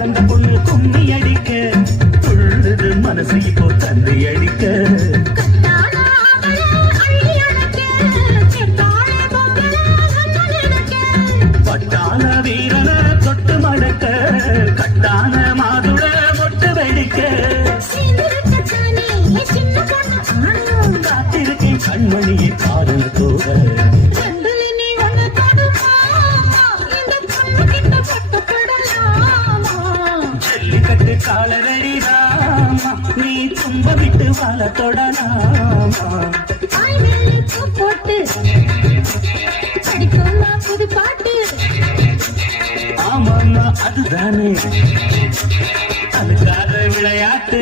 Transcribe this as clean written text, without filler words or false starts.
வளர்ந்த பொண்ணு கும்மி அடிக்க துள்ளுது மனசு இப்போ தந்தை அடிக்க பட்டான வீரன தொட்டு மடக்க கட்டான மாதுள மொட்டு வெடிக்க காத்திருக்கேன் கண்மணியை காதல் போக ஜல்லிக்கட்டு காலரடி ராமா நீ தும்ப விட்டு வாழ தொடலாமா போட்டு படிக்கோமா புது பாட்டு ஆமாண்ணா அதுதானே அதுக்காக விளையாட்டு